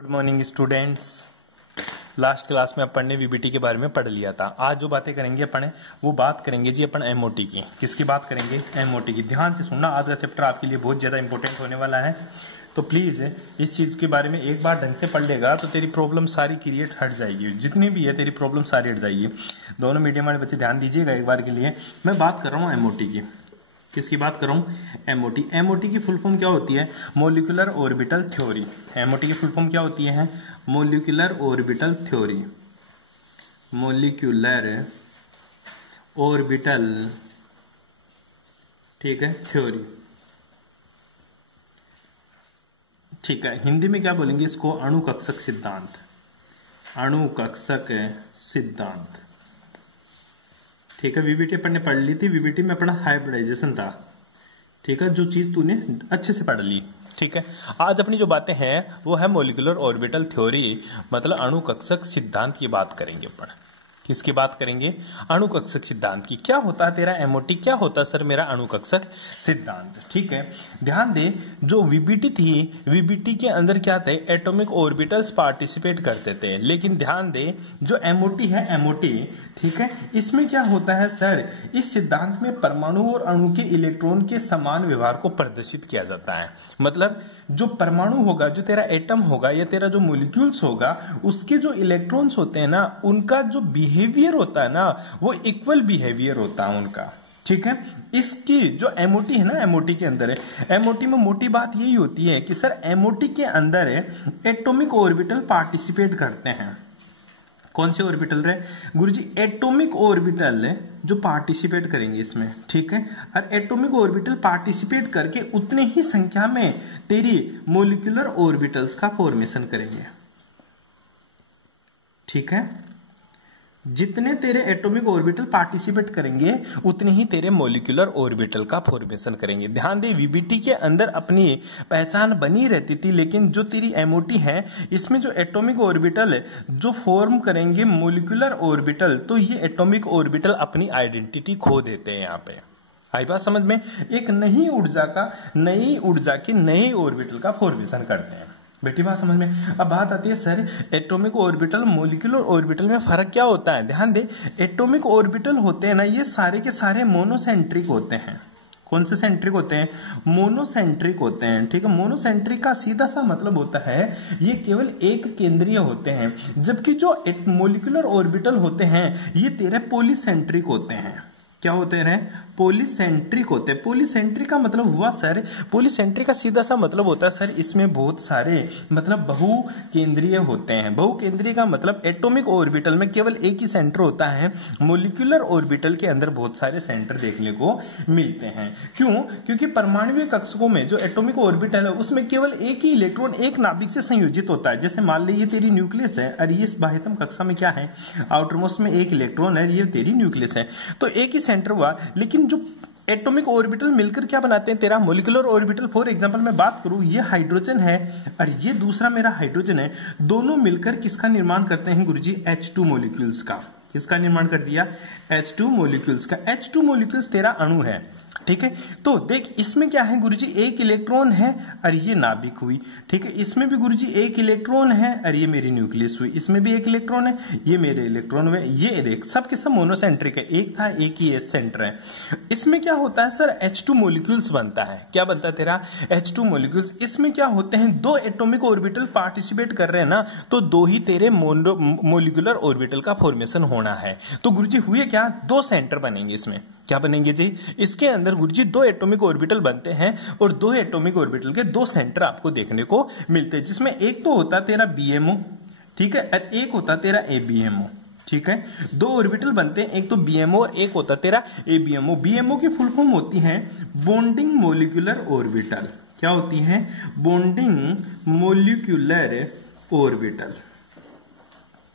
Good morning students. Last class में अपन ने VBT के बारे में पढ़ लिया था। आज जो बातें करेंगे अपन वो बात करेंगे जी अपन एमओटी की। किसकी बात करेंगे? एमओटी की। ध्यान से सुनना, आज का चैप्टर आपके लिए बहुत ज्यादा इंपॉर्टेंट होने वाला है। तो प्लीज इस चीज के बारे में एक बार ढंग से पढ़ लेगा तो तेरी प्रॉब्लम सारी क्रिएट हट जाएगी। जितनी भी है तेरी प्रॉब्लम सारी हट जाएगी। दोनों मीडियम वाले बच्चे ध्यान दीजिएगा एक बार के लिए। मैं बात कर रहा हूँ एमओटी की। किसकी बात कर रहा हूं? एमओटी। एमओटी की फुल फॉर्म क्या होती है? Molecular orbital theory. एमओटी की फुल फॉर्म क्या होती है? Molecular orbital theory. Molecular orbital, ठीक है, थ्योरी। ठीक है, हिंदी में क्या बोलेंगे इसको? अणुकक्षक सिद्धांत। अणुकक्षक सिद्धांत, ठीक है। वीबीटी अपन ने पढ़ ली थी। वीबीटी में अपना हाइब्रिडाइजेशन था, ठीक है, जो चीज तूने अच्छे से पढ़ ली, ठीक है। आज अपनी जो बातें हैं वो है मॉलिक्यूलर ऑर्बिटल थ्योरी, मतलब अणुकक्षक सिद्धांत की बात करेंगे अपन। किसकी बात करेंगे? अणुकक्षक सिद्धांत की। क्या होता है तेरा एमओटी? क्या होता है सर मेरा अणुकक्षक सिद्धांत? ठीक है, ध्यान दे। जो वीबीटी थी, वीबीटी के अंदर क्या थे? एटॉमिक ऑर्बिटल्स पार्टिसिपेट करते थे। लेकिन ध्यान दे, जो एमओटी है, एमओटी, ठीक है, इसमें क्या होता है सर? इस सिद्धांत में परमाणु और अणु के इलेक्ट्रॉन के समान व्यवहार को प्रदर्शित किया जाता है। मतलब जो परमाणु होगा, जो तेरा एटम होगा या तेरा जो मॉलिक्यूल्स होगा, उसके जो इलेक्ट्रॉन्स होते हैं ना, उनका जो बिहेवियर होता है ना, वो इक्वल बिहेवियर होता है उनका, ठीक है। इसकी जो एमओटी है ना, एमओटी के अंदर है, एमओटी में मोटी बात यही होती है कि सर एमओटी के अंदर एटॉमिक ऑर्बिटल पार्टिसिपेट करते हैं। कौन से ऑर्बिटल रहे गुरुजी? एटॉमिक ऑर्बिटल जो पार्टिसिपेट करेंगे इसमें, ठीक है। और एटॉमिक ऑर्बिटल पार्टिसिपेट करके उतने ही संख्या में तेरी मॉलिक्यूलर ऑर्बिटल्स का फॉर्मेशन करेंगे, ठीक है। जितने तेरे एटॉमिक ऑर्बिटल पार्टिसिपेट करेंगे उतने ही तेरे मॉलिक्यूलर ऑर्बिटल का फॉर्मेशन करेंगे। ध्यान दे, वीबीटी के अंदर अपनी पहचान बनी रहती थी, लेकिन जो तेरी एमओटी है इसमें जो एटॉमिक ऑर्बिटल जो फॉर्म करेंगे मॉलिक्यूलर ऑर्बिटल, तो ये एटॉमिक ऑर्बिटल अपनी आइडेंटिटी खो देते हैं। यहाँ पे आई बात समझ में? एक नई ऊर्जा के नए ऑर्बिटल का फॉर्मेशन करते हैं। बेटी बात समझ में? अब बात आती है sir atomic orbital molecular orbital में फर्क क्या होता है? ध्यान दे, एटॉमिक ऑर्बिटल होते हैं ना, ये सारे के सारे मोनोसेंट्रिक होते हैं। कौन से सेंट्रिक होते हैं? मोनोसेंट्रिक होते हैं, ठीक है। मोनोसेंट्रिक का सीधा सा मतलब होता है ये केवल एक केंद्रीय होते हैं, जबकि जो मॉलिक्यूलर ऑर्बिटल होते हैं ये तेरे पॉलीसेंट्रिक होते हैं। क्या होते हैं? पॉलीसेंट्रिक होते हैं। पॉलीसेंट्रिक का मतलब हुआ सर, पॉलीसेंट्रिक का सीधा सा मतलब होता है सर इसमें बहुत सारे मतलब बहु केंद्रीय होते हैं। बहु केंद्रीय का मतलब एटॉमिक ऑर्बिटल में केवल एक ही सेंटर होता है, मॉलिक्यूलर ऑर्बिटल के अंदर बहुत सारे सेंटर देखने को मिलते हैं। क्यों? क्योंकि परमाणुीय कक्षकों में जो एटॉमिक ऑर्बिटल है उसमें केवल एक ही इलेक्ट्रॉन एक नाभिक से संयोजित होता है। जैसे मान लीजिए तेरी न्यूक्लियस है और ये इस बाह्यतम कक्षा में क्या है? आउटरमोस्ट में एक इलेक्ट्रॉन है, ये तेरी न्यूक्लियस है, तो एक ही सेंटर हुआ। लेकिन जो एटॉमिक ऑर्बिटल मिलकर क्या बनाते हैं? तेरा मॉलिक्यूलर ऑर्बिटल। फॉर एग्जांपल मैं बात करूं, ये हाइड्रोजन है और ये दूसरा मेरा हाइड्रोजन है, दोनों मिलकर किसका निर्माण करते हैं गुरुजी? H2 मॉलिक्यूल्स का। किसका निर्माण कर दिया? H2 मॉलिक्यूल्स का। H2 मॉलिक्यूल्स तेरा अणु है, ठीक है। तो देख इसमें क्या है गुरुजी? एक इलेक्ट्रॉन है और ये नाभिक हुई, ठीक है। इसमें भी गुरुजी एक इलेक्ट्रॉन है और ये मेरी न्यूक्लियस हुई। इसमें भी एक इलेक्ट्रॉन है, ये मेरे इलेक्ट्रॉन हुए। ये देख सब के सब मोनोसेंट्रिक है, एक था एक ही एस सेंटर है। इसमें क्या होता है सर? H2 मॉलिक्यूल्स बनता है। क्या बनता है तेरा? H2 molecules. इसमें क्या होते हैं? दो एटॉमिक ऑर्बिटल पार्टिसिपेट कर रहे हैं ना, तो दो ही तेरे मॉलिक्यूलर ऑर्बिटल का फॉर्मेशन होना है। तो गुरुजी हुए क्या? दो सेंटर बनेंगे इसमें। क्या बनेंगे जी? इसके अंदर गुरुजी दो एटॉमिक ऑर्बिटल बनते हैं और दो एटॉमिक ऑर्बिटल के दो सेंटर आपको देखने को मिलते हैं, जिसमें एक तो होता तेरा बीएमओ, ठीक है, और एक होता तेरा एबीएमओ, ठीक है। दो ऑर्बिटल बनते हैं, एक तो बीएमओ और एक होता तेरा एबीएमओ। बीएमओ की फुल फॉर्म होती है बॉन्डिंग मॉलिक्यूलर ऑर्बिटल। क्या होती है? बॉन्डिंग मॉलिक्यूलर ऑर्बिटल,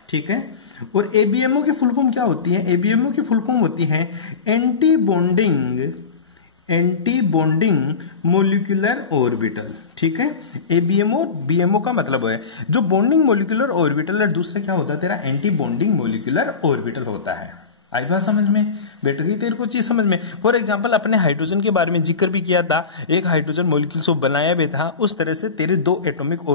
ठीक है। और एबीएमओ की फुल फॉर्म क्या होती है? एबीएमओ की फुल फॉर्म होती है एंटी बॉन्डिंग मॉलिक्यूलर ऑर्बिटल, ठीक है। एबीएमओ बीएमओ का मतलब है जो बॉन्डिंग मॉलिक्यूलर ऑर्बिटल, और दूसरा क्या होता है तेरा? एंटी बॉन्डिंग मॉलिक्यूलर ऑर्बिटल होता है। आई बात समझ में? बैठ गई तेरे को चीज समझ में? फॉर एग्जांपल अपने हाइड्रोजन के बारे में जिक्र भी किया था, एक हाइड्रोजन मॉलिक्यूल को बनाया भी था, उस तरह से तेरे दो एटॉमिक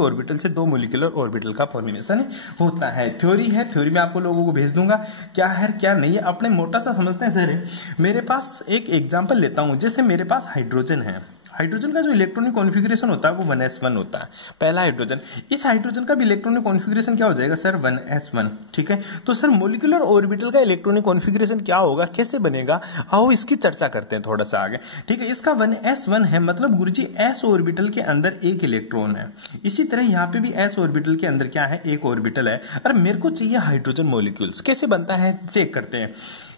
ऑर्बिटल से दो मॉलिक्यूलर ऑर्बिटल का फॉर्मेशन होता है। थ्योरी है, थ्योरी में आपको लोगों को भेज दूंगा, क्या है क्या नहीं है अपने मोटा सा समझते हैं। सर मेरे पास एक एग्जाम्पल लेता हूं, जैसे मेरे पास हाइड्रोजन है, हाइड्रोजन का जो इलेक्ट्रॉनिक कॉन्फ़िगरेशन होता है वो 1s1 होता है, पहला हाइड्रोजन। इस हाइड्रोजन का भी इलेक्ट्रॉनिक कॉन्फ़िगरेशन क्या हो जाएगा सर? 1s1। ठीक है, तो सर मॉलिक्यूलर ऑर्बिटल का इलेक्ट्रॉनिक कॉन्फ़िगरेशन क्या होगा, कैसे बनेगा, आओ इसकी चर्चा करते हैं थोड़ा सा आगे। ठीक है, इसका 1s1 है, मतलब गुरुजी s ऑर्बिटल के अंदर एक इलेक्ट्रॉन है। इसी तरह यहाँ पे भी s ऑर्बिटल के अंदर क्या है? एक ऑर्बिटल है। अरे मेरे को चाहिए हाइड्रोजन मॉलिक्यूल्स, कैसे बनता है चेक करते हैं।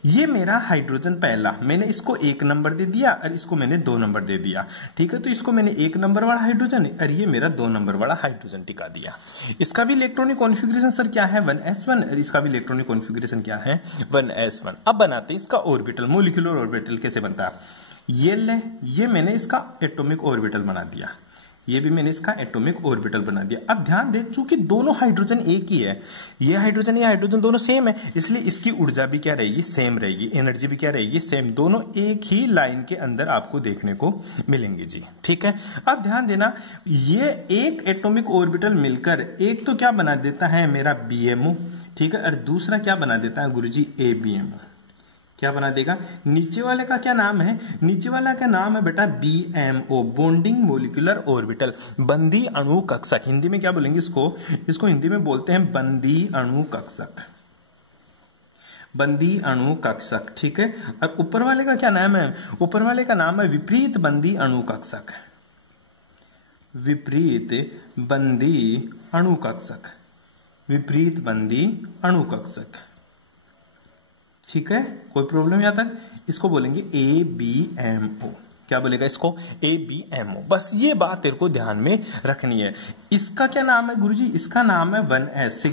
ये मेरा हाइड्रोजन पहला, मैंने इसको 1 नंबर दे दिया और इसको मैंने 2 नंबर दे दिया। ठीक है, तो इसको मैंने 1 नंबर वाला हाइड्रोजन और ये मेरा 2 नंबर वाला हाइड्रोजन टिका दिया। इसका भी इलेक्ट्रॉनिक कॉन्फ़िगरेशन सर क्या है? 1s1 और इसका भी इलेक्ट्रॉनिक कॉन्फ़िगरेशन क्या है? 1s1। अब बनाते हैं इसका ऑर्बिटल, मॉलिक्यूलर ऑर्बिटल कैसे बनता है। ये मैंने इसका एटॉमिक ऑर्बिटल बना दिया, ये भी मैंने इसका एटॉमिक ऑर्बिटल बना दिया। अब ध्यान दे, चूंकि दोनों हाइड्रोजन एक ही है, ये हाइड्रोजन दोनों सेम है, इसलिए इसकी ऊर्जा भी क्या रहेगी? सेम रहेगी, एनर्जी भी क्या रहेगी? सेम। दोनों एक ही लाइन के अंदर आपको देखने को मिलेंगे जी। ठीक है, अब ध्यान देना, ये एक एटॉमिक ऑर्बिटल मिलकर एक तो क्या बना देता है मेरा BMO, ठीक है, और दूसरा क्या बना देता है गुरुजी? ABMO। क्या बना देगा? नीचे वाले का क्या नाम है? नीचे वाला का नाम है बेटा BMO, बॉन्डिंग मोलिकुलर ऑर्बिटल, बंदी अणु कक्षक। हिंदी में क्या बोलेंगे इसको हिंदी में बोलते हैं बंदी अणु कक्षक, बंदी अणु कक्षक। ठीक है, और ऊपर वाले का क्या नाम है? ऊपर वाले का नाम है विपरीत बंदी अणु कक्षक, विपरीत बंदी अणु कक्षक, विपरीत बंदी अणु कक्षक। ठीक है, कोई प्रॉब्लम यहां तक? इसको बोलेंगे ABMO। क्या बोलेगा इसको? ABMO। बस ये बात तेरे को ध्यान में रखनी है। इसका क्या नाम है गुरुजी? इसका नाम है 1s,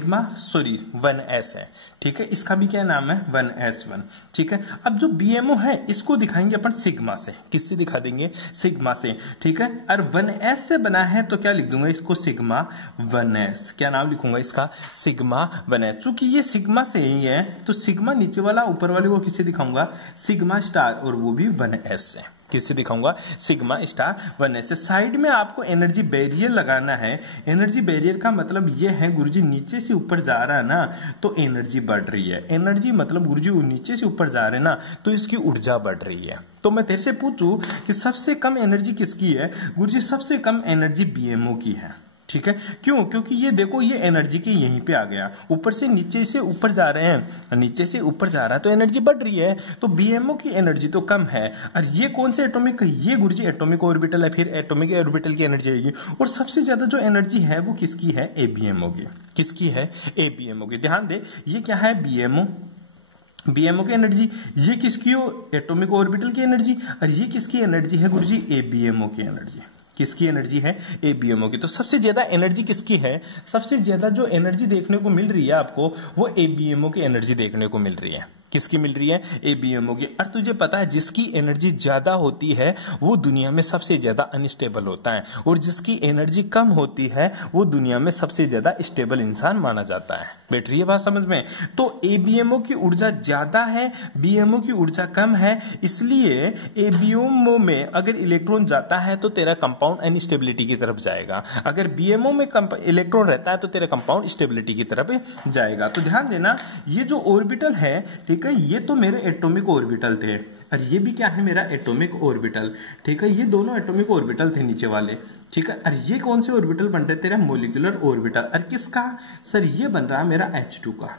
1s है। ठीक है, इसका भी क्या नाम है? 1s1। ठीक है, अब जो BMO है इसको दिखाएंगे अपन सिग्मा से। किससे दिखा देंगे? सिग्मा से। ठीक है, और 1s से बना है तो क्या लिख दूंगा इसको? Sigma 1s। क्या नाम लिखूंगा इसका? Sigma 1s। चूंकि ये सिग्मा से ही है तो सिग्मा नीचे वाला ऊपर वाले को किससे दिखाऊंगा? सिग्मा स्टार, और वो भी 1s से। किससे दिखाऊंगा? सिग्मा स्टार 1s से। साइड में आपको एनर्जी बैरियर लगाना है। एनर्जी बैरियर का मतलब ये है गुरुजी, नीचे से ऊपर जा रहा है ना तो एनर्जी बढ़ रही है। एनर्जी मतलब गुरुजी नीचे से ऊपर जा रहे हैं ना तो इसकी ऊर्जा बढ़ रही है। तो मैं तेरे से पूछूं कि सबसे कम एनर्जी किसकी है गुरुजी? सबसे कम एनर्जी BMO की है। ठीक है, क्यों? क्योंकि ये देखो, ये एनर्जी के यहीं पे आ गया, ऊपर से नीचे से ऊपर जा रहे हैं, नीचे से ऊपर जा रहा है तो एनर्जी बढ़ रही है, तो BMO की एनर्जी तो कम है। और ये कौन से एटॉमिक? ये गुरुजी एटॉमिक ऑर्बिटल है, फिर एटॉमिक ऑर्बिटल की एनर्जी आएगी। और सबसे ज्यादा जो एनर्जी है वो किसकी है? ABMO की। किसकी है? ABMO की। ध्यान दे, ये क्या है? BMO की एनर्जी। ये किसकी? एटॉमिक ऑर्बिटल की एनर्जी। और ये किसकी एनर्जी है गुरुजी? ABMO की एनर्जी। किसकी एनर्जी है? ABMO की। तो सबसे ज्यादा एनर्जी किसकी है? सबसे ज्यादा जो एनर्जी देखने को मिल रही है आपको वो ABMO की एनर्जी देखने को मिल रही है। किसकी मिल रही है? ABMO की। और तुझे पता है जिसकी एनर्जी ज्यादा होती है वो दुनिया में सबसे ज्यादा अनस्टेबल होता है, और जिसकी एनर्जी कम होती है वो दुनिया में सबसे ज्यादा स्टेबल इंसान माना जाता है। बैठ रही है बात समझ में? तो ABMO की ऊर्जा ज्यादा है, BMO की ऊर्जा कम है, इसलिए ABMO में अगर इलेक्ट्रॉन जाता है तो तेरा कंपाउंड अनस्टेबिलिटी की तरफ जाएगा, अगर BMO में इलेक्ट्रॉन रहता है तो तेरा कंपाउंड स्टेबिलिटी की तरफ जाएगा। तो ध्यान देना, ये जो ऑर्बिटल है, ठीक है, ये तो मेरे एटॉमिक ऑर्बिटल थे, और ये भी क्या है? मेरा एटॉमिक ऑर्बिटल। ठीक है, ये दोनों एटॉमिक ऑर्बिटल थे नीचे वाले। ठीक है, और ये कौन से ऑर्बिटल बन रहे? तेरा मोलिकुलर ऑर्बिटल। और किसका? सर ये बन रहा है मेरा H2 का।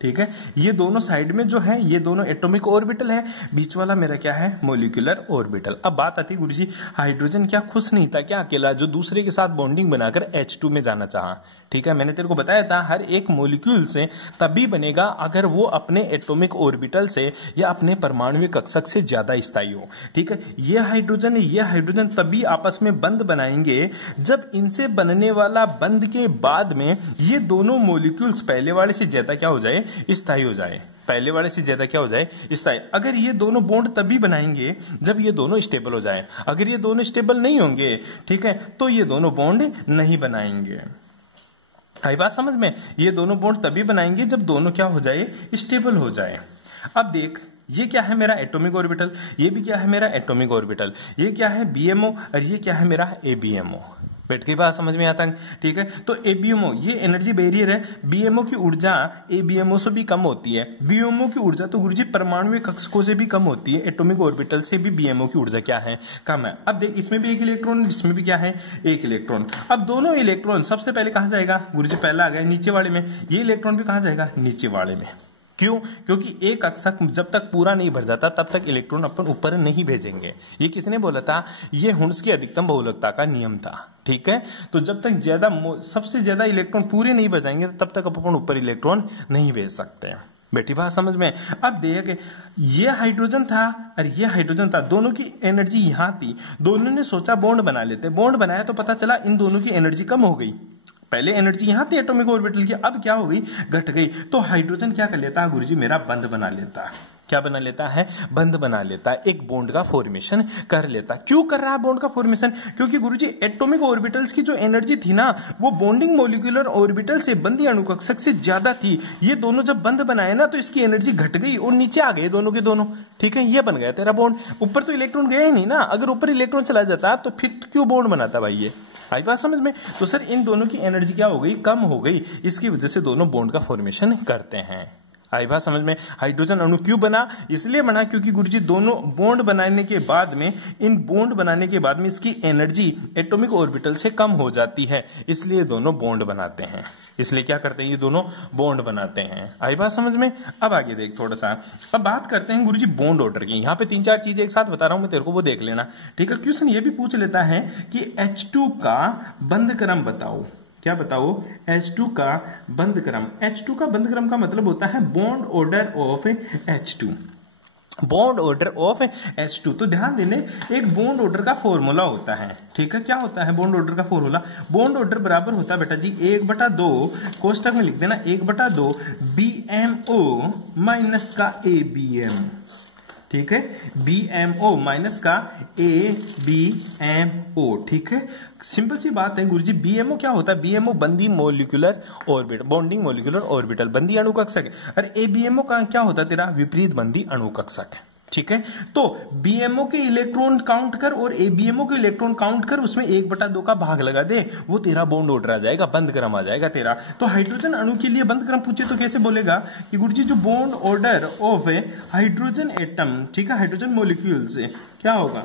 ठीक है, ये दोनों साइड में जो है ये दोनों एटॉमिक ऑर्बिटल है, बीच वाला मेरा क्या है? Molecular orbital. अब बात आती है गुरुजी, हाइड्रोजन क्या खुश नहीं था क्या अकेला, जो दूसरे के साथ बॉन्डिंग बनाकर H2 में जाना चाहा? ठीक है, मैंने तेरे को बताया था हर एक मोलिक्यूल से तभी बनेगा अगर वो अपने एटॉमिक ऑर्बिटल से या अपने परमाणुविक कक्षक से ज्यादा स्थायी हो। ठीक है, ये हाइड्रोजन तभी आपस में बंध बनाएंगे जब इनसे बनने वाला बंध के बाद में ये दोनों मोलिक्यूल्स पहले वाले से ज्यादा क्या हो जाए? स्थायी हो जाए। पहले वाले से ज्यादा क्या हो जाए? स्थायी। अगर ये दोनों बॉन्ड तभी बनाएंगे जब ये दोनों स्टेबल हो जाए। अगर ये दोनों स्टेबल नहीं होंगे, ठीक है, तो ये दोनों बॉन्ड नहीं बनाएंगे। आई बात समझ में? ये दोनों बॉन्ड तभी बनाएंगे जब दोनों क्या हो जाए, स्टेबल हो जाए। अब देख, ये क्या है मेरा एटॉमिक ऑर्बिटल, ये भी क्या है मेरा एटॉमिक ऑर्बिटल, ये क्या है बीएमओ और ये क्या है मेरा एबीएमओ। बैठ गई बात समझ में आता है? ठीक है, तो एबीएमओ ये एनर्जी बैरियर है, बीएमओ की ऊर्जा एबीएमओ से भी कम होती है, बीएमओ की ऊर्जा तो गुरुजी परमाणु कक्षकों से भी कम होती है, एटॉमिक ऑर्बिटल से भी बीएमओ की ऊर्जा क्या है, कम है। अब देख, इसमें भी एक इलेक्ट्रॉन, इसमें भी क्या है, एक इलेक्ट्रॉन। अब दोनों इलेक्ट्रॉन सबसे पहले कहां जाएगा गुरुजी, पहला आ गया नीचे वाले में, ये इलेक्ट्रॉन भी कहां जाएगा, नीचे वाले में। क्यों? क्योंकि एक कक्षक जब तक पूरा नहीं भर जाता तब तक इलेक्ट्रॉन अपन ऊपर नहीं भेजेंगे। ये किसने बोला था? ये हुन्स की अधिकतम बहुलकता का नियम था। ठीक है, तो जब तक सबसे ज्यादा इलेक्ट्रॉन पूरे नहीं बजाएंगे तब तक अपन ऊपर इलेक्ट्रॉन नहीं भेज सकते हैं। बेटी बात समझ में? अब देख, ये हाइड्रोजन था और ये हाइड्रोजन था, दोनों की एनर्जी यहां थी, दोनों ने सोचा बॉन्ड बना लेते, बॉन्ड बनाया तो पता चला इन दोनों की एनर्जी कम हो गई। पहले एनर्जी यहां थी एटॉमिक ऑर्बिटल की, अब क्या हो गई, घट गई। तो हाइड्रोजन क्या कर लेता है गुरुजी, मेरा बंध बना लेता है। क्या बना लेता है? बंध बना लेता है, एक बॉन्ड का फॉर्मेशन कर लेता है। क्यों कर रहा है बॉन्ड का फॉर्मेशन? क्योंकि गुरुजी एटॉमिक ऑर्बिटल्स की जो एनर्जी थी ना, वो बॉन्डिंग मॉलिक्यूलर ऑर्बिटल से, बंधी अणुकक्षक से ज्यादा थी। ये दोनों जब बंध बनाए ना तो इसकी एनर्जी घट गई और नीचे आ गए दोनों के दोनों। ठीक है, ये बन गया तेरा बॉन्ड। ऊपर तो इलेक्ट्रॉन गया ही नहीं ना, अगर ऊपर इलेक्ट्रॉन चला जाता तो फिर क्यों बॉन्ड बनाता भाई? ये आई बात समझ में? तो सर इन दोनों की एनर्जी क्या हो गई, कम हो गई, इसकी वजह से दोनों बॉन्ड का फॉर्मेशन करते हैं। आई बात समझ में? हाइड्रोजन अणु क्यों बना? इसलिए बना क्योंकि गुरुजी दोनों बॉन्ड बनाने के बाद में, इन बॉन्ड बनाने के बाद में इसकी एनर्जी एटॉमिक ऑर्बिटल से कम हो जाती है, इसलिए दोनों बॉन्ड बनाते हैं। इसलिए क्या करते हैं, ये दोनों बॉन्ड बनाते हैं। आई बात समझ में? अब आगे देख थोड़ा सा, अब बात करते हैं गुरुजी बॉन्ड ऑर्डर की। यहाँ पे 3-4 चीजें एक साथ बता रहा हूं मैं तेरे को, वो देख लेना। ठीक है, क्वेश्चन ये भी पूछ लेता है कि H2 का बंध क्रम बताओ। क्या बताओ? H2 का बंध क्रम। H2 का बंध क्रम का मतलब होता है bond order of H2, bond order of H2। तो ध्यान देने, एक बॉन्ड ऑर्डर का फॉर्मूला होता है। ठीक है, क्या होता है बॉन्ड ऑर्डर का फॉर्मूला? बॉन्ड ऑर्डर बराबर होता है बेटा जी 1/2, कोष्टक में लिख देना 1/2 BMO माइनस का ABM। ठीक है, BMO माइनस का ABMO। ठीक है, सिंपल सी बात है गुरुजी। BMO क्या होता है? BMO बंदी molecular orbital, bonding molecular orbital, बंदी अणुकक्षक। और ABMO का क्या होता है तेरा? विपरीत बंदी अणुकक्षक। ठीक है, तो BMO के इलेक्ट्रॉन काउंट कर और ABMO के इलेक्ट्रॉन काउंट कर, उसमें 1/2 का भाग लगा दे, वो तेरा बॉन्ड ऑर्डर आ जाएगा, बंध क्रम आ जाएगा तेरा। तो हाइड्रोजन अणु के लिए बंध क्रम पूछे तो कैसे बोलेगा कि गुरुजी जो bond order of hydrogen atom, ठीक है, हाइड्रोजन मोलिक्यूल से क्या होगा?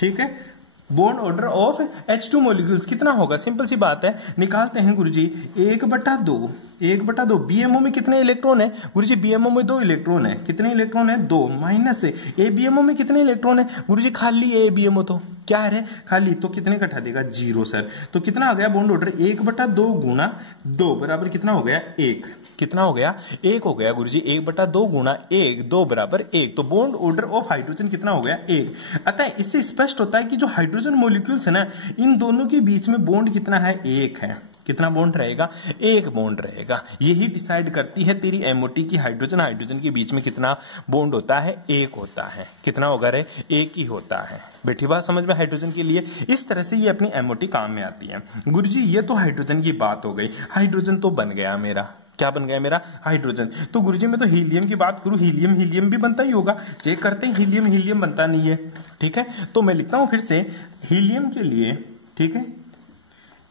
ठीक है, bond order of H2 molecules कितना होगा? सिंपल सी बात है, निकालते हैं गुरुजी 1/2। 1/2 BMO में कितने इलेक्ट्रॉन है गुरुजी? BMO में 2 इलेक्ट्रॉन है। कितने इलेक्ट्रॉन है? 2। माइनस ABMO में कितने इलेक्ट्रॉन है गुरुजी? खाली ABMO तो क्या है? खाली। तो कितने का हटा देगा? 0 सर। तो कितना आ गया बॉन्ड ऑर्डर? 1/2 गुना 2 बराबर कितना हो गया? 1। कितना हो गया? 1 हो गया गुरुजी। 1/2 गुना 1, 2 बराबर 1। तो बॉन्ड ऑर्डर ऑफ हाइड्रोजन कितना हो गया? 1। अतः इससे स्पष्ट होता है कि जो हाइड्रोजन मॉलिक्यूल्स है ना, इन दोनों के बीच में बॉन्ड कितना है? 1 है। कितना बॉन्ड रहेगा? 1 बॉन्ड रहेगा। यही डिसाइड करती है तेरी एमओटी की हाइड्रोजन हाइड्रोजन के बीच में कितना बॉन्ड होता है? 1 होता है। कितना होगा रे? 1 ही होता है। बेटी बात समझ में? हाइड्रोजन के लिए इस तरह से ये अपनी एमओटी काम में आती है। गुरुजी ये तो हाइड्रोजन की बात हो गई, हाइड्रोजन तो बन गया मेरा। क्या बन गया मेरा? हाइड्रोजन। तो गुरुजी मैं तो हीलियम की बात करूं, हीलियम भी बनता ही होगा। चेक करते हैं, हीलियम बनता नहीं है। ठीक है, तो मैं लिखता हूं फिर से हीलियम के लिए। ठीक है,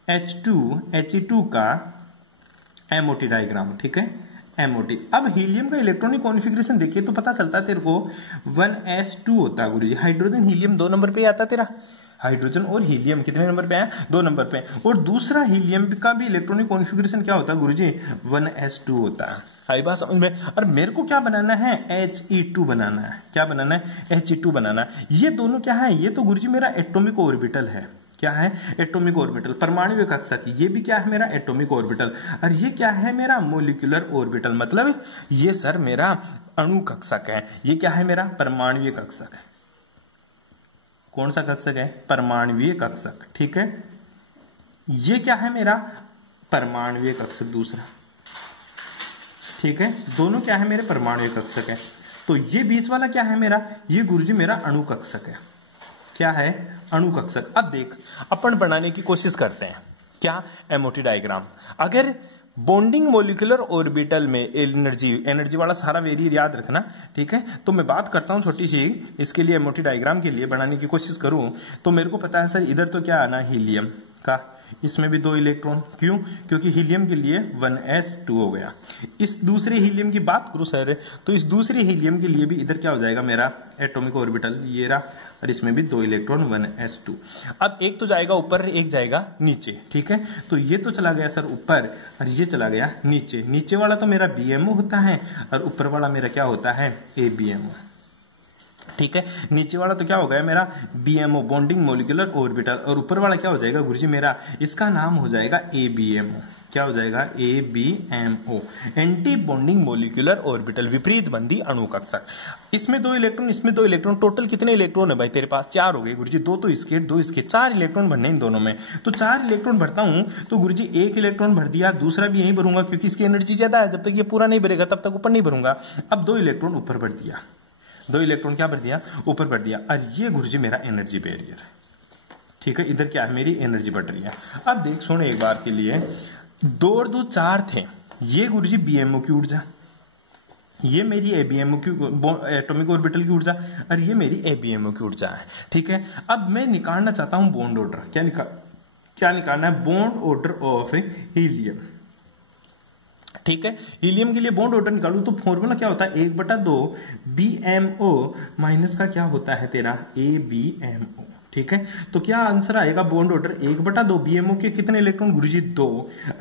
He2 का एमओटी डायग्राम। ठीक है, एमओटी। अब हीलियम का इलेक्ट्रॉनिक कॉन्फ़िगरेशन देखिए तो पता चलता है तेरे को 1s2 होता है गुरुजी। हाइड्रोजन हीलियम 2 नंबर पे आता है तेरा। हाइड्रोजन और हीलियम कितने नंबर पे आया? 2 नंबर पे। और दूसरा हीलियम का भी इलेक्ट्रॉनिक कॉन्फ़िगरेशन क्या होता है गुरुजी? 1s2 होता है। आई बात समझ में? और मेरे को क्या बनाना है? He2 बनाना है। क्या बनाना है? He2 बनाना है। ये दोनों क्या है? ये तो गुरुजी मेरा एटॉमिक ऑर्बिटल है। क्या है? एटॉमिक ऑर्बिटल, परमाणु कक्षक। ये भी क्या है? मेरा एटॉमिक ऑर्बिटल। और ये क्या है? मेरा मोलिकुलर ऑर्बिटल। मतलब ये सर मेरा अणु कक्षक है। ये क्या है? मेरा परमाणु कक्षक है। कौन सा कक्षक है? परमाणु कक्षक। ठीक है, ये क्या है? मेरा परमाणु कक्षक दूसरा। ठीक है, दोनों क्या है? मेरे परमाणु कक्षक है। तो ये बीच वाला क्या है मेरा? ये गुरुजी मेरा अणु कक्षक है। क्या है? अणु कक्षक। अब देख, अपन बनाने की कोशिश करते हैं। क्या? MOT diagram. अगर बॉन्डिंग मोलिकुलर ऑर्बिटल में एनर्जी वाला सारा वेरिएबल याद रखना, ठीक है। तो मैं बात करता हूं छोटी सी, इसके लिए एमओटी डायग्राम के लिए बनाने की कोशिश करूं तो मेरे को पता है सर इधर तो क्या आना, हीलियम का, इसमें भी 2 इलेक्ट्रॉन, क्यों? क्योंकि हीलियम के लिए 1s2 हो गया। इस दूसरे हीलियम की बात करूं सर, तो इस दूसरे हीलियम के लिए भी इधर क्या हो जाएगा मेरा एटॉमिक ऑर्बिटल, ये रहा, और इसमें भी 2 इलेक्ट्रॉन 1s2। अब एक तो जाएगा ऊपर, एक जाएगा नीचे, ठीक है। तो ये तो चला गया सर ऊपर और ये चला गया नीचे। नीचे वाला तो मेरा बीएमओ होता है और ऊपर वाला मेरा क्या होता है, एबीएमओ, ठीक है। नीचे वाला तो क्या हो गया मेरा बीएमओ, बॉन्डिंग मोलिकुलर ऑर्बिटल, और ऊपर वाला क्या हो जाएगा गुरुजी मेरा, इसका नाम हो जाएगा एबीएमओ। क्या हो जाएगा, ABMO, anti bonding molecular orbital, विपरीत बंधी अणु कक्षक। इसमें 2 इलेक्ट्रॉन, इसमें 2 इलेक्ट्रॉन, टोटल कितने इलेक्ट्रॉन है भाई तेरे पास? 4 हो गए गुरुजी, 2 तो इसके 2 इसके, 4 इलेक्ट्रॉन भरने इन दोनों में। तो 4 इलेक्ट्रॉन भरता हूं तो गुरुजी 1 इलेक्ट्रॉन भर दिया, दूसरा भी यही भरूंगा क्योंकि इसकी एनर्जी ज्यादा है, जब तक ये पूरा नहीं भरेगा तब तक ऊपर नहीं भरूंगा। अब 2 इलेक्ट्रॉन ऊपर भर दिया, 2 इलेक्ट्रॉन क्या भर दिया, ऊपर भर दिया, और ये गुरुजी मेरा एनर्जी बैरियर, ठीक है। इधर क्या है, मेरी एनर्जी बढ़ रही है। अब देख सुन एक बार के लिए, 2 और 2 4 थे, ये गुरुजी बीएमओ की ऊर्जा, ये मेरी एबीएमओ की एटॉमिक ऑर्बिटल की ऊर्जा, और ये मेरी एबीएमओ की ऊर्जा है, ठीक है। अब मैं निकालना चाहता हूं बॉन्ड ऑर्डर, क्या निकालना है, बॉन्ड ऑर्डर ऑफ हीलियम, ठीक है। हीलियम के लिए बॉन्ड ऑर्डर निकालू तो फॉर्मूला क्या होता है, 1/2 बीएमओ माइनस का क्या होता है तेरा एबीएमओ, ठीक है। तो क्या आंसर आएगा, बॉन्ड ऑर्डर 1/2, बीएमओ के कितने इलेक्ट्रॉन गुरुजी 2,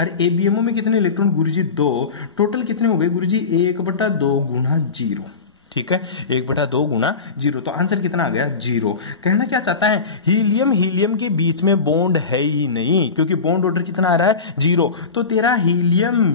और एबीएमओ में कितने इलेक्ट्रॉन गुरुजी 2, टोटल कितने हो गए गुरुजी 1/2 गुना 0, ठीक है, 1/2 गुना 0। तो आंसर कितना आ गया, 0। कहना क्या चाहता है, हीलियम के बीच में बॉन्ड है ही नहीं, क्योंकि बॉन्ड ऑर्डर कितना आ रहा है, 0। तो तेरा हीलियम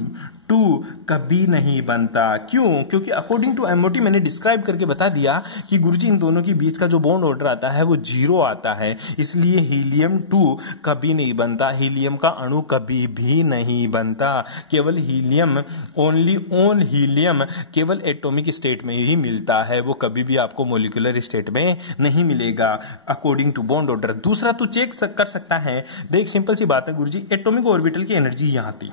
2 कभी नहीं बनता, क्यों? क्योंकि अकॉर्डिंग टू एमओटी मैंने डिस्क्राइब करके बता दिया कि गुरुजी इन दोनों के बीच का जो बॉन्ड ऑर्डर आता है वो 0 आता है, इसलिए हीलियम 2 कभी नहीं बनता, हीलियम का अणु कभी भी नहीं बनता। केवल हीलियम, ओनली ओन हीलियम केवल एटॉमिक स्टेट में ही मिलता है, वो कभी भी आपको मोलिकुलर स्टेट में नहीं मिलेगा अकॉर्डिंग टू बॉन्ड ऑर्डर। दूसरा तू चेक कर सकता है, देख सिंपल सी बात है गुरुजी, एटॉमिक ऑर्बिटल की एनर्जी यहां थी,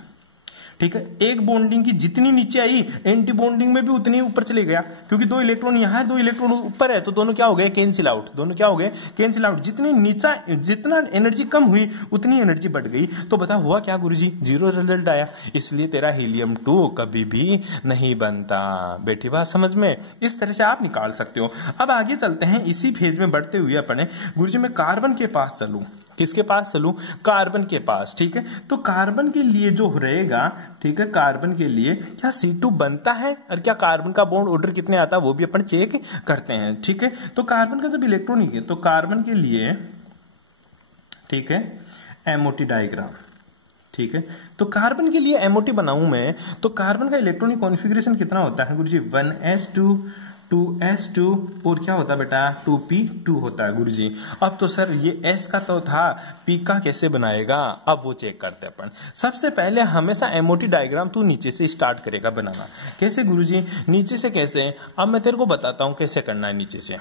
ठीक है। एक बॉन्डिंग की जितनी नीचे आई, एंटी बॉन्डिंग में भी उतनी ऊपर चले गया, क्योंकि 2 इलेक्ट्रॉन यहां है, 2 इलेक्ट्रॉन ऊपर है, तो दोनों क्या हो गए, कैंसिल आउट, दोनों क्या हो गए, कैंसिल आउट। जितनी नीचा, जितना एनर्जी कम हुई उतनी एनर्जी बढ़ गई, तो बता हुआ क्या गुरुजी, 0 रिजल्ट आया, इसलिए तेरा हीलियम 2 कभी भी नहीं बनता। बेटी बात समझ में, इस तरह से आप निकाल सकते हो। अब आगे चलते हैं, इसी फेज में बढ़ते हुए अपने गुरुजी मैं कार्बन के पास चलूं, किसके पास चलूं, कार्बन के पास, ठीक है। तो कार्बन के लिए जो रहेगा, ठीक है, कार्बन के लिए क्या C2 बनता है, और क्या कार्बन का बॉन्ड ऑर्डर कितने आता है वो भी अपन चेक करते हैं, ठीक है। तो कार्बन का जब इलेक्ट्रॉनिक है तो कार्बन के लिए, ठीक है, एमओटी डायग्राम, ठीक है। तो कार्बन के लिए एमओटी बनाऊं मैं, तो कार्बन का इलेक्ट्रॉनिक कॉन्फ़िगरेशन कितना होता है गुरुजी, 1s2 2s2 और क्या होता है बेटा, 2p2 होता है गुरुजी। अब तो सर ये s का तो था, p का कैसे बनाएगा, अब वो चेक करते हैं अपन। सबसे पहले हमेशा एमओटी डायग्राम तू नीचे से स्टार्ट करेगा बनाना। कैसे गुरुजी, नीचे से कैसे, अब मैं तेरे को बताता हूं कैसे करना है नीचे से।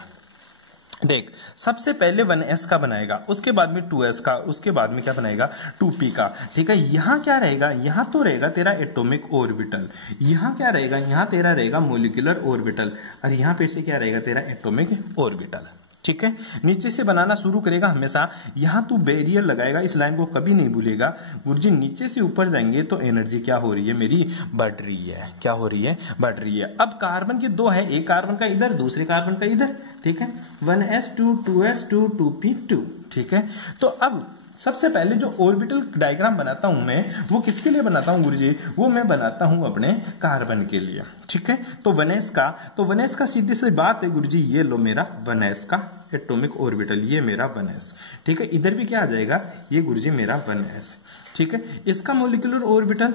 देख, सबसे पहले 1s का बनाएगा, उसके बाद में 2s का, उसके बाद में क्या बनाएगा, 2p का, ठीक है। यहां क्या रहेगा, यहां तो रहेगा तेरा एटॉमिक ऑर्बिटल, यहां क्या रहेगा, यहां तेरा रहेगा मोलिकुलर ऑर्बिटल, और यहां फिर से क्या रहेगा तेरा एटॉमिक ऑर्बिटल, ठीक है। नीचे से बनाना शुरू करेगा हमेशा, यहां तू बैरियर लगाएगा, इस लाइन को कभी नहीं भूलेगा गुरुजी। नीचे से ऊपर जाएंगे तो एनर्जी क्या हो रही है मेरी, बढ़ रही है, क्या हो रही है, बढ़ रही है। अब कार्बन के 2 है, एक कार्बन का इधर, दूसरे कार्बन का इधर, ठीक है, 1s2 2s2 2p2, ठीक है। तो अब सबसे पहले जो ऑर्बिटल डायग्राम बनाता हूं मैं, वो किसके लिए बनाता हूं गुरुजी, वो मैं बनाता हूं अपने कार्बन के लिए, ठीक है। तो 1s का, तो 1s का सीधी सी बात है गुरुजी, ये लो मेरा 1s का एटॉमिक ऑर्बिटल, ये मेरा 1s, ठीक है। इधर भी क्या आ जाएगा, ये गुरुजी मेरा 1s, ठीक है। इसका मोलिकुलर ऑर्बिटल,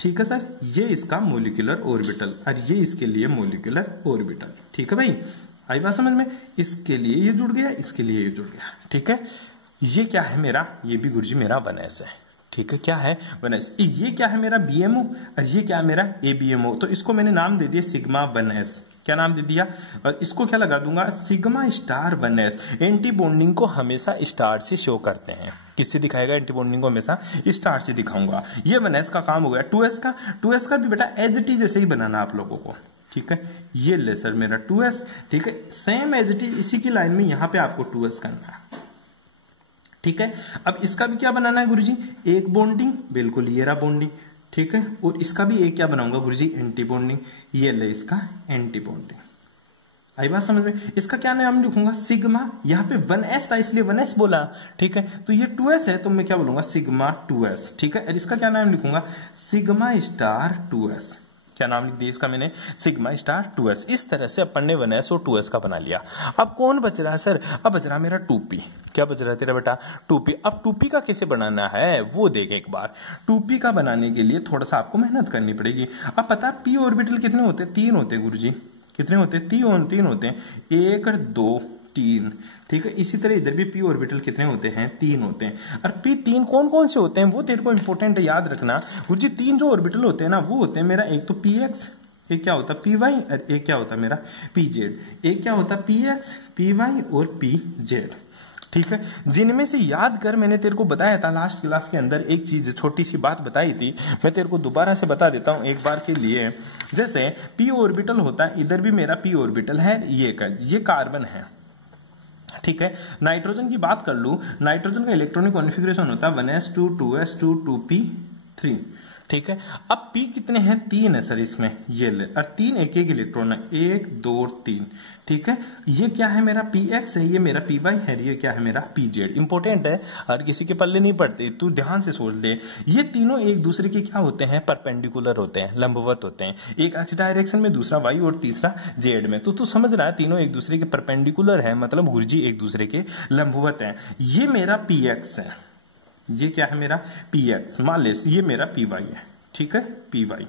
ठीक है सर, ये इसका मोलिकुलर ऑर्बिटल, और ये इसके लिए मोलिकुलर ऑर्बिटल, ठीक है भाई, आई बात समझ में। इसके लिए ये जुड़ गया, इसके लिए ये जुड़ गया, ठीक है। ये क्या है मेरा, ये भी गुरुजी मेरा 1s है, ठीक है, क्या है 1s। ये क्या है मेरा बीएमओ, और ये क्या है मेरा एबीएमओ, तो इसको मैंने नाम दे दिया सिग्मा 1s, क्या नाम दे दिया, और इसको क्या लगा दूंगा, sigma star 1s। Anti bonding को हमेशा स्टार से शो करते हैं। किससे दिखाएगा, एंटी बॉन्डिंग को हमेशा स्टार से दिखाऊंगा। ये 1s का काम हो गया। 2s का भी बेटा एज इट इज जैसे ही बनाना आप लोगों को, ठीक है। ये ले सर मेरा 2s, ठीक है, सेम एज इट इज इसी की लाइन में यहां पे आपको 2s करना है, ठीक है। अब इसका भी क्या बनाना है गुरुजी, एक बॉन्डिंग, बिल्कुल ये रहा बॉन्डिंग, ठीक है। और इसका भी एक क्या बनाऊंगा गुरुजी, एंटी बॉन्डिंग, ये ले इसका एंटी बॉन्डिंग। आई बात समझ में। इसका क्या नाम लिखूंगा, सिग्मा, यहाँ पे 1s था इसलिए 1s बोला, ठीक है। तो ये 2s है तो मैं क्या बोलूंगा, सिग्मा 2s, ठीक है। और इसका क्या नाम लिखूंगा, सिग्मा स्टार 2s। क्या नाम लिख दिया इसका मैंने, सिग्मा स्टार 2s। इस तरह से अपन ने 1s और 2s का बना लिया। अब कौन बच रहा है सर, अब बच रहा मेरा 2p। क्या बच रहा है तेरा बेटा, 2p। अब 2p का कैसे बनाना है वो देख एक बार। 2p का बनाने के लिए थोड़ा सा आपको मेहनत करनी पड़ेगी। अब पता p ऑर्बिटल कितने होते हैं, 3 होते हैं गुरुजी। कितने होते हैं, 3 होते हैं, 1 2 3, ठीक है। इसी तरह इधर भी p ऑर्बिटल कितने होते हैं, 3 होते हैं। और p3 कौन कौन से होते हैं वो तेरे को इंपॉर्टेंट है, याद रखना गुरुजी। 3 जो ऑर्बिटल होते हैं ना वो होते हैं मेरा, एक तो px, एक क्या होता है py, और एक क्या होता है मेरा pz। एक क्या होता है px, py और pz, ठीक है। जिनमें से याद कर, मैंने तेरे को बताया था लास्ट क्लास के अंदर, एक चीज छोटी सी बात बताई थी, मैं तेरे को दोबारा से बता देता हूं एक बार के लिए। जैसे p ऑर्बिटल होता है, इधर भी मेरा p ऑर्बिटल है, ये कार्बन है, ठीक है। नाइट्रोजन की बात कर लू, नाइट्रोजन का इलेक्ट्रॉनिक कॉन्फ़िगरेशन होता है 1s2 2s2 2p3, ठीक है। अब p कितने हैं, 3 है सर इसमें, ये ले, और 3 एक एक इलेक्ट्रॉन है, 1 2 3, ठीक है। ये क्या है मेरा px है, ये मेरा py है, ये क्या है मेरा pz। इंपॉर्टेंट है, हर किसी के पल्ले नहीं पड़ते, तू ध्यान से सोच ले। ये तीनों एक दूसरे के क्या होते हैं, परपेंडिकुलर होते हैं, लंबवत होते हैं। एक एक्स डायरेक्शन में, दूसरा वाई और तीसरा जेड में। तो तू समझ रहा है तीनों एक दूसरे के परपेंडिकुलर है, मतलब गुरुजी एक दूसरे के लंबवत है। ये मेरा px है, ये क्या है मेरा px, मान ले ये मेरा py है, ठीक है, py।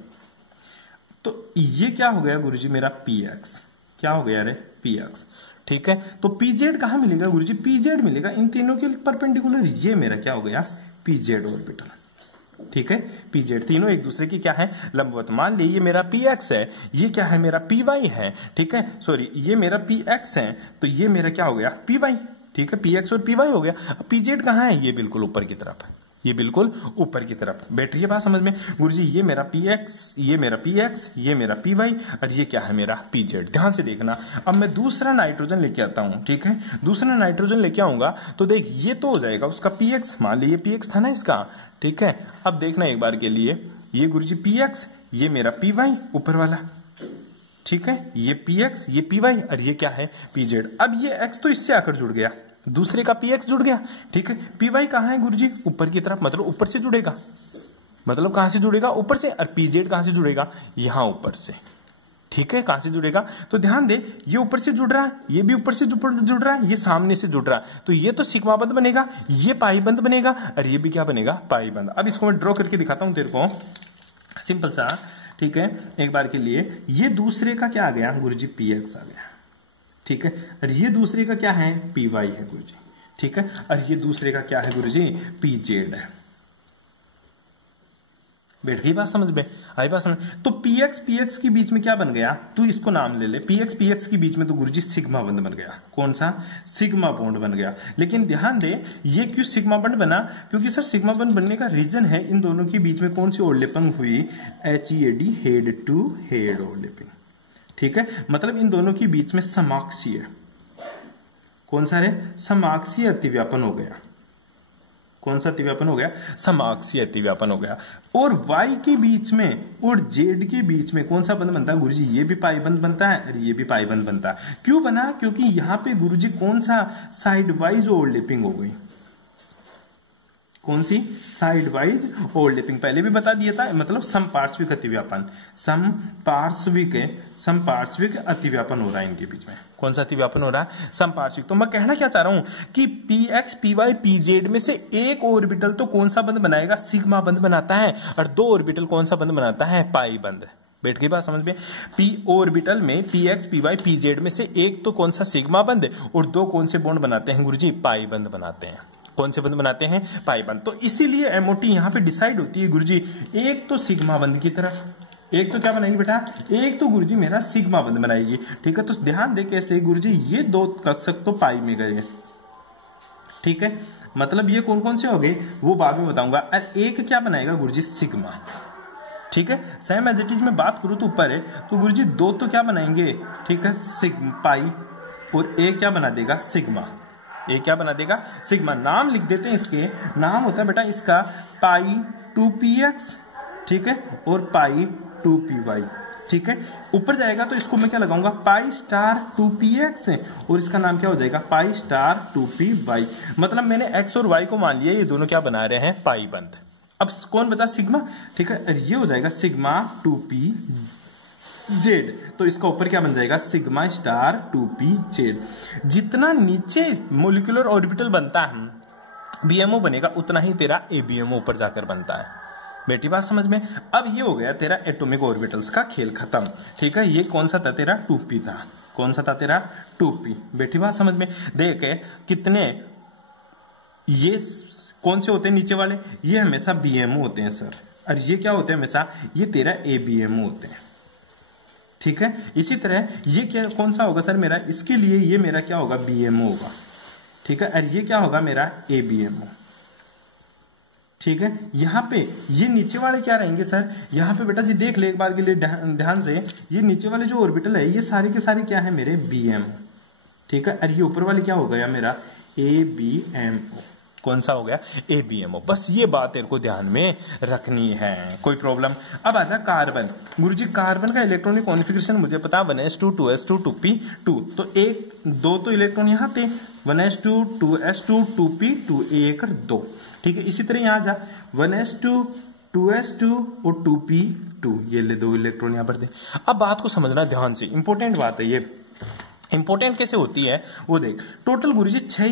तो ये क्या हो गया गुरुजी मेरा px, क्या हो गया रे px, ठीक है। तो pz कहां मिलेगा गुरुजी, pz मिलेगा इन तीनों के परपेंडिकुलर, ये मेरा क्या हो गया pz ऑर्बिटल, ठीक है। pz तीनों एक दूसरे की क्या है, लंबवत। मान लीजिए ये मेरा px है, ये क्या है मेरा py है, ठीक है। सॉरी, ये मेरा px है तो ये मेरा क्या हो गया py, ठीक है। px और py हो गया। अब pz कहां है, ये बिल्कुल ऊपर की तरफ है, ये बिल्कुल ऊपर की तरफ। बैठ रही है बात समझ में गुरुजी। ये मेरा px, ये मेरा px, ये मेरा py, और ये क्या है मेरा pz। ध्यान से देखना। अब मैं दूसरा नाइट्रोजन लेके आता हूं, ठीक है। दूसरा नाइट्रोजन लेके आऊंगा तो देख ये तो हो जाएगा उसका px, मान लीजिए px था ना इसका, ठीक है। अब देखना एक बार के लिए, ये गुरुजी px, ये मेरा py ऊपर वाला, ठीक है। ये px, ये py, और ये क्या है pz। अब ये x तो इससे आकर जुड़ गया, दूसरे का px जुड़ गया, ठीक है। py कहां है गुरुजी, ऊपर की तरफ, मतलब ऊपर से जुड़ेगा, मतलब कहां से जुड़ेगा, ऊपर से। और pz कहां से जुड़ेगा, यहां ऊपर से, ठीक है। कहां से जुड़ेगा, तो ध्यान दे, ये ऊपर से जुड़ रहा है, ये भी ऊपर से जुड़ रहा है, ये सामने से जुड़ रहा है, तो ये तो सिग्मा बंध बनेगा, ये पाई बंध बनेगा, और ये भी क्या बनेगा, पाई बंध। अब इसको मैं ड्रॉ करके दिखाता हूं तेरे को, सिंपल सा, ठीक है। एक बार के लिए ये दूसरे का क्या आ गया गुरुजी, px आ गया, ठीक है। और ये दूसरे का क्या है, py है गुरुजी, ठीक है। और ये दूसरे का क्या है गुरुजी, pz है। बैठ गई बात समझ में, आई बात समझ। तो px के बीच में क्या बन गया, तू इसको नाम ले ले, px के बीच में तो गुरुजी सिग्मा बंध बन गया। कौन सा, सिग्मा बॉन्ड बन गया। लेकिन ध्यान दे, ये क्यों सिग्मा बॉन्ड बना, क्योंकि सर सिग्मा बॉन्ड बनने का रीजन है इन दोनों के बीच में कौन सी ओवरलैपिंग हुई, HEAD, head to head overlapping, ठीक है। मतलब इन दोनों के बीच में समाक्षीय, कौन सा रे, समाक्षीय अतिव्यापन हो गया। कौन सा अतिव्यापन हो गया, समाक्षीय अतिव्यापन हो गया। और y के बीच में और z के बीच में कौन सा बंध बनता है गुरुजी, ये भी पाई बंध बनता है और ये भी पाई बंध बनता है। क्यों बना, क्योंकि यहां पे गुरुजी कौन सा साइड वाइज ओवरलैपिंग हो गई, कौन सी, साइड वाइज ओवरलैपिंग। पहले भी बता दिया था, मतलब समपार्श्विक अतिव्यापन, समपार्श्विक अतिव्यापन हो रहा है इनके बीच में। कौन सा अतिव्यापन हो रहा है, समपार्श्विक। तो मैं कहना क्या चाह रहा हूं कि px py pz में से एक ऑर्बिटल तो कौन सा बंध बनाएगा, सिग्मा बंध बनाता है, और 2 ऑर्बिटल कौन सा बंध बनाता है, पाई बंध। बैठ गई बात समझ में। p ऑर्बिटल में px py pz में से एक तो कौन सा, सिग्मा बंध, और 2 कौन से बॉन्ड बनाते हैं गुरुजी, पाई बंध बनाते हैं। कौन से बंध बनाते हैं, पाई बंध। तो इसीलिए एमओटी यहां पे डिसाइड होती है गुरुजी, एक तो सिग्मा बंध की तरफ, एक तो क्या बनाएगी बेटा, एक तो गुरुजी मेरा सिग्मा बंध बनाएगी। ठीक है, तो ध्यान दे कैसे गुरुजी, ये दो कक्षक तो पाई में गए। ठीक है, मतलब ये कौन कौन से हो गए वो बाद में बताऊंगा। एक क्या बनाएगा गुरुजी, सिग्मा। ठीक है, सेम एज इट इज में बात करूं तो ऊपर है, तो गुरुजी दो तो क्या बनाएंगे, ठीक है, सिग्मा पाई, और एक क्या बना देगा, सिग्मा। एक क्या बना देगा, सिग्मा। नाम लिख देते हैं इसके, नाम होता है बेटा इसका पाई 2px, ठीक है, और पाई 2py। ठीक है, ऊपर जाएगा तो इसको मैं क्या लगाऊंगा, पाई स्टार 2px, और इसका नाम क्या हो जाएगा, पाई स्टार 2py। मतलब मैंने x और y को मान लिया, ये दोनों क्या बना रहे हैं, पाई बंद। अब कौन बचा, सिग्मा। ठीक है, ये हो जाएगा सिग्मा 2pz। तो इसका ऊपर क्या बन जाएगा, सिग्मा स्टार 2pz। जितना नीचे मोलिकुलर ऑर्बिटल बनता है बीएमओ बनेगा, उतना ही तेरा एबीएमओ ऊपर जाकर बनता है। बेटी बात समझ में। अब ये हो गया तेरा एटॉमिक ऑर्बिटल्स का खेल खत्म। ठीक है, ये कौन सा था तेरा, 2p था। कौन सा था तेरा, 2p। बेटी बात समझ में। देख कितने ये कौन से होते हैं नीचे वाले, ये हमेशा बीएमओ होते हैं सर, और ये क्या होते हैं हमेशा, ये तेरा एबीएमओ होते हैं। ठीक है, इसी तरह ये क्या कौन सा होगा सर मेरा, इसके लिए ये मेरा क्या होगा, बीएमओ होगा। ठीक है, और ये क्या होगा मेरा, एबीएमओ। ठीक है, यहाँ पे ये नीचे वाले क्या रहेंगे सर, यहाँ पे बेटा जी देख ले एक बार के लिए ध्यान से, ये नीचे वाले जो ऑर्बिटल है ये सारे के सारे क्या है मेरे, बीएमओ। ठीक है, और ये ऊपर वाले क्या हो गया मेरा, एबीएमओ। कौन सा हो गया, एबीएमओ। बस ये बात तेरे को ध्यान में रखनी है, कोई प्रॉब्लम। अब आजा कार्बन। गुरुजी कार्बन का इलेक्ट्रॉनिक कॉन्फ़िगरेशन मुझे पता, 1s2 2s2 2p2। तो एक दो तो इलेक्ट्रॉन यहाँ थे, 1s2 2s2 2p 2 2। ठीक है, इसी तरह यहाँ जा 1s2 2s2 और 2p2, ये ले दो इलेक्ट्रॉन यहाँ पर दे। अब बात को समझना ध्यान से, इंपॉर्टेंट बात है ये। इंपॉर्टेंट कैसे होती है वो देख। टोटल गुरुजी 6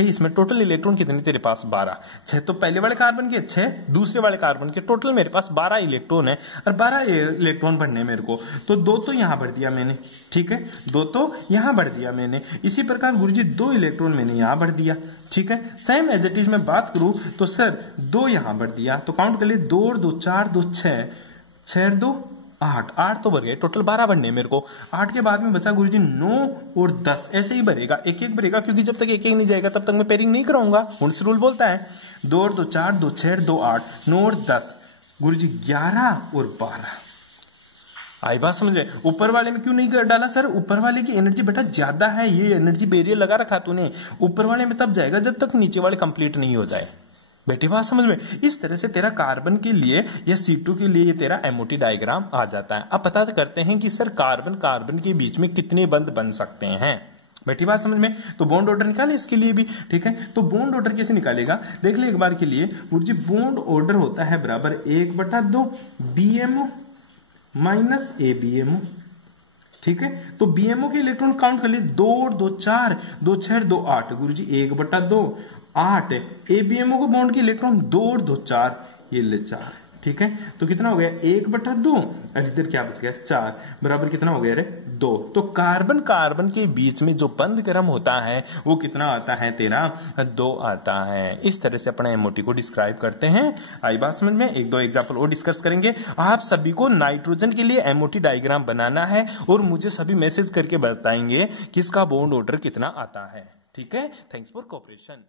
इसमें टोटल इलेक्ट्रॉन कितने तेरे पास, 12। 6 तो पहले वाले कार्बन के, 6 दूसरे वाले कार्बन के, टोटल मेरे पास 12 इलेक्ट्रॉन है, और 12 इलेक्ट्रॉन भरने मेरे को, तो 2 तो यहां भर दिया मैंने। ठीक है, 2 तो यहां भर दिया मैंने। इसी प्रकार गुरुजी 2 इलेक्ट्रॉन मैंने यहां भर दिया। ठीक है, सेम एज इट इज में बात करूं तो सर 2 यहां भर दिया, तो काउंट कर ले, 2 और 2 4, 2 6, 6 और 2 8, 8 तो भर गए, टोटल 12 बनने मेरे को। 8 के बाद में बचा गुरुजी 9 और 10, ऐसे ही भरेगा, एक एक भरेगा, क्योंकि जब तक एक एक नहीं जाएगा तब तक मैं पेयरिंग नहीं कराऊंगा। हुंड्स रूल बोलता है 2 और 2 4, 2 6, 2 8, 9 और 10, गुरुजी 11 और 12। आई बात समझ रहे। ऊपर वाले में क्यों नहीं डाला सर, ऊपर वाले की एनर्जी बेटा ज्यादा है, ये एनर्जी बैरियर लगा रखा तूने। ऊपर वाले में तब जाएगा जब तक नीचे वाले कंप्लीट नहीं हो जाए। बेटी बात समझ में। इस तरह से तेरा कार्बन के लिए या C2 के लिए ये तेरा एमओटी डायग्राम आ जाता है। अब पता करते हैं कि सर कार्बन कार्बन के बीच में कितने बंध बन सकते हैं। बेटी बात समझ में। तो बॉन्ड ऑर्डर निकाले इसके लिए भी। ठीक है, तो बॉन्ड ऑर्डर कैसे निकालेगा देख ले एक बार के लिए। मुझे बॉन्ड ऑर्डर होता है बराबर 1/2 बीएमओ माइनस एबीएमओ। ठीक है, तो बीएमओ के इलेक्ट्रॉन काउंट कर लिए, 2 और 2 4, 2 6 2 8, गुरुजी 1/2 8। एबीएमओ को बॉन्ड की इलेक्ट्रॉन 2 और 2 4, ये ले 4। ठीक है, तो कितना हो गया 1/2, और इधर क्या बच गया 4, बराबर कितना हो गया रे 2। तो कार्बन कार्बन के बीच में जो बंध क्रम होता है वो कितना आता है तेरा 2 आता है। इस तरह से अपने एमओटी को डिस्क्राइब करते हैं। आई बात समझ में। एक दो एग्जांपल और डिस्कस करेंगे। आप सभी को नाइट्रोजन के लिए एमओटी डायग्राम बनाना है और मुझे सभी मैसेज करके बताएंगे किसका बॉन्ड ऑर्डर कितना आता है। ठीक है, थैंक्स फॉर कोऑपरेशन।